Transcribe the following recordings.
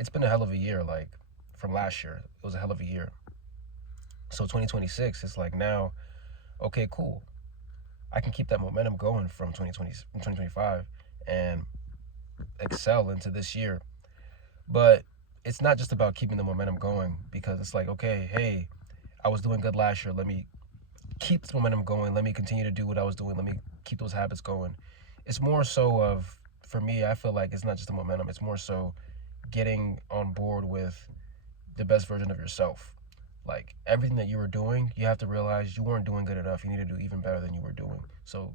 it's been a hell of a year. Like from last year, it was a hell of a year. So 2026, it's like now, okay, cool. I can keep that momentum going from 2025 and excel into this year. But it's not just about keeping the momentum going because it's like, okay, hey, I was doing good last year. Let me keep the momentum going. Let me continue to do what I was doing. Let me keep those habits going. It's more so of, for me, I feel like it's not just the momentum. It's more so getting on board with the best version of yourself. Like everything that you were doing, you have to realize you weren't doing good enough. You need to do even better than you were doing. So,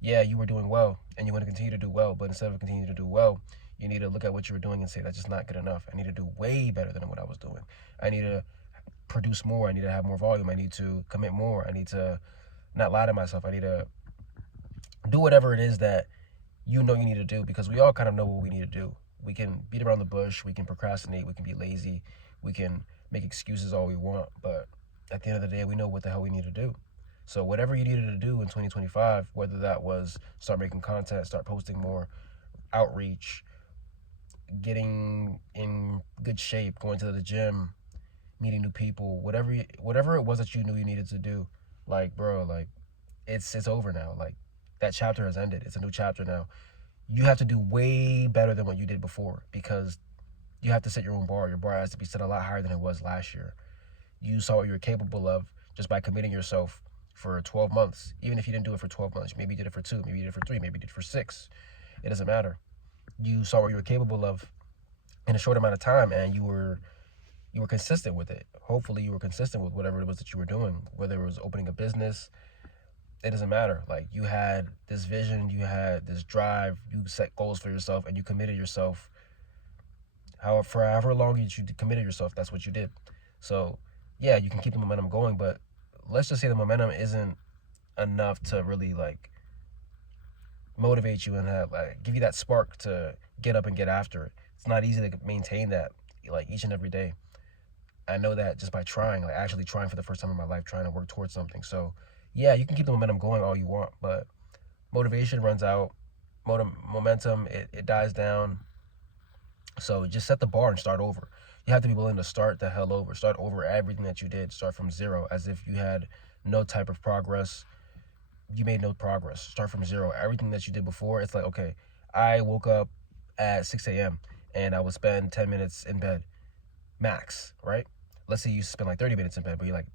yeah, you were doing well and you want to continue to do well. But instead of continuing to do well, you need to look at what you were doing and say, that's just not good enough. I need to do way better than what I was doing. I need to produce more. I need to have more volume. I need to commit more. I need to not lie to myself. I need to do whatever it is that you know you need to do because we all kind of know what we need to do. We can beat around the bush, we can procrastinate, we can be lazy, we can make excuses all we want, but at the end of the day, we know what the hell we need to do. So whatever you needed to do in 2025, whether that was start making content, start posting more, outreach, getting in good shape, going to the gym, meeting new people, whatever it was that you knew you needed to do, like bro, like it's over now. Like that chapter has ended. It's a new chapter now. You have to do way better than what you did before because you have to set your own bar. Your bar has to be set a lot higher than it was last year. You saw what you were capable of just by committing yourself for 12 months. Even if you didn't do it for 12 months, maybe you did it for 2, maybe you did it for 3, maybe you did it for 6. It doesn't matter. You saw what you were capable of in a short amount of time, and you were consistent with it. Hopefully, you were consistent with whatever it was that you were doing, whether it was opening a business. It doesn't matter. Like you had this vision, you had this drive, you set goals for yourself, and you committed yourself. However long you committed yourself, that's what you did. So, yeah, you can keep the momentum going, but let's just say the momentum isn't enough to really like motivate you and have like give you that spark to get up and get after it. It's not easy to maintain that like each and every day. I know that just by trying, like actually trying for the first time in my life, trying to work towards something. So, yeah, you can keep the momentum going all you want, but motivation runs out. Momentum, it dies down. So just set the bar and start over. You have to be willing to start the hell over. Start over everything that you did. Start from zero as if you had no type of progress. You made no progress. Start from zero. Everything that you did before, it's like, okay, I woke up at 6 a.m. and I would spend 10 minutes in bed max, right? Let's say you spend like 30 minutes in bed, but you're like,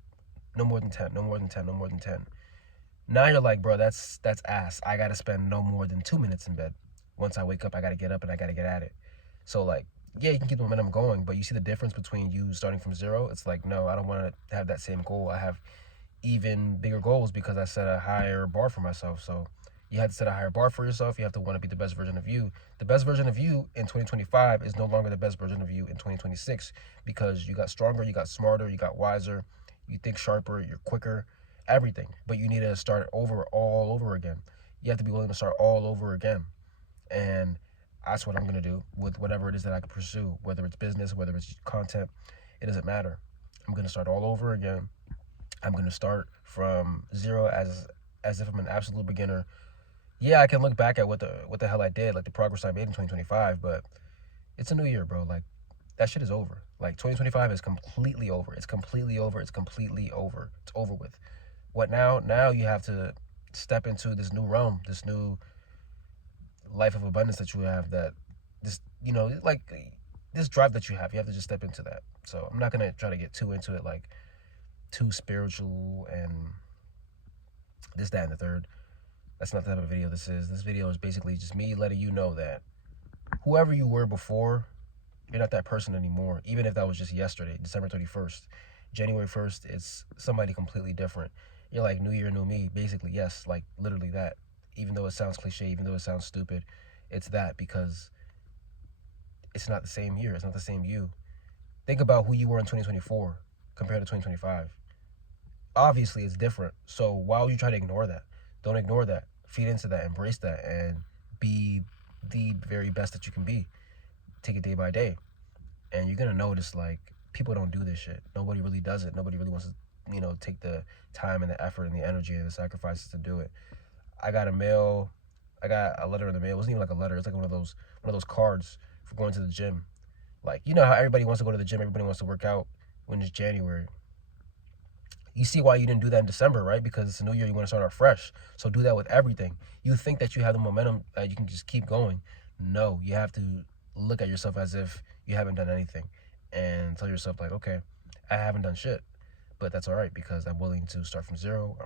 no more than 10, no more than 10, no more than 10. Now you're like, bro, that's ass. I gotta spend no more than 2 minutes in bed. Once I wake up, I gotta get up and I gotta get at it. So like, yeah, you can keep the momentum going, but you see the difference between you starting from zero. It's like, no, I don't want to have that same goal. I have even bigger goals because I set a higher bar for myself. So you have to set a higher bar for yourself. You have to want to be the best version of you. The best version of you in 2025 is no longer the best version of you in 2026 because you got stronger, you got smarter, you got wiser, you think sharper, you're quicker, everything. But you need to start over all over again. You have to be willing to start all over again. And that's what I'm going to do with whatever it is that I can pursue, whether it's business, whether it's content, it doesn't matter. I'm going to start all over again. I'm going to start from zero as if I'm an absolute beginner. Yeah, I can look back at what the hell I did, like the progress I made in 2025, but it's a new year, bro. Like that shit is over. Like 2025 is completely over. It's completely over. It's completely over. It's over with. What now? Now you have to step into this new realm, this new life of abundance that you have, that this, like this drive that you have to just step into that. So I'm not gonna try to get too into it, like too spiritual and this, that, and the third. That's not the type of video this is. This video is basically just me letting you know that whoever you were before, you're not that person anymore. Even if that was just yesterday, December 31st, January 1st, it's somebody completely different. You're like new year, new me, basically. Yes, like literally that. Even though it sounds cliche, even though it sounds stupid, it's that because it's not the same year. It's not the same you. Think about who you were in 2024 compared to 2025. Obviously, it's different. So why would you try to ignore that? Don't ignore that. Feed into that. Embrace that. And be the very best that you can be. Take it day by day. And you're going to notice, like, people don't do this shit. Nobody really does it. Nobody really wants to, take the time and the effort and the energy and the sacrifices to do it. I got a letter in the mail. It wasn't even like a letter. It's like one of those cards for going to the gym. Like, you know how everybody wants to go to the gym, everybody wants to work out when it's January. You see why you didn't do that in December, right? Because it's a new year, you want to start out fresh. So do that with everything. You think that you have the momentum, you can just keep going. No, you have to look at yourself as if you haven't done anything and tell yourself, like, okay, I haven't done shit, but that's all right because I'm willing to start from zero.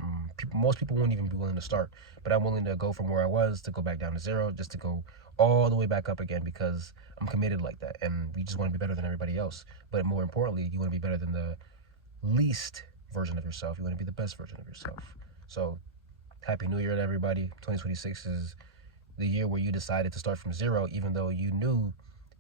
Most people wouldn't even be willing to start, but I'm willing to go from where I was to go back down to zero, just to go all the way back up again because I'm committed like that. And we just want to be better than everybody else. But more importantly, you want to be better than the least version of yourself. You want to be the best version of yourself. So happy new year to everybody. 2026 is the year where you decided to start from zero, even though you knew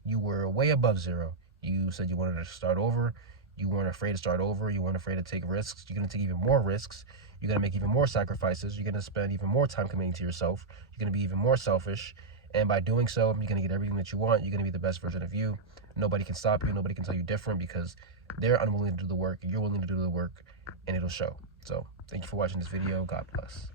you were way above zero. You said you wanted to start over. You weren't afraid to start over. You weren't afraid to take risks. You're going to take even more risks. You're going to make even more sacrifices. You're going to spend even more time committing to yourself. You're going to be even more selfish. And by doing so, you're going to get everything that you want. You're going to be the best version of you. Nobody can stop you. Nobody can tell you different because they're unwilling to do the work. You're willing to do the work, and it'll show. So thank you for watching this video. God bless.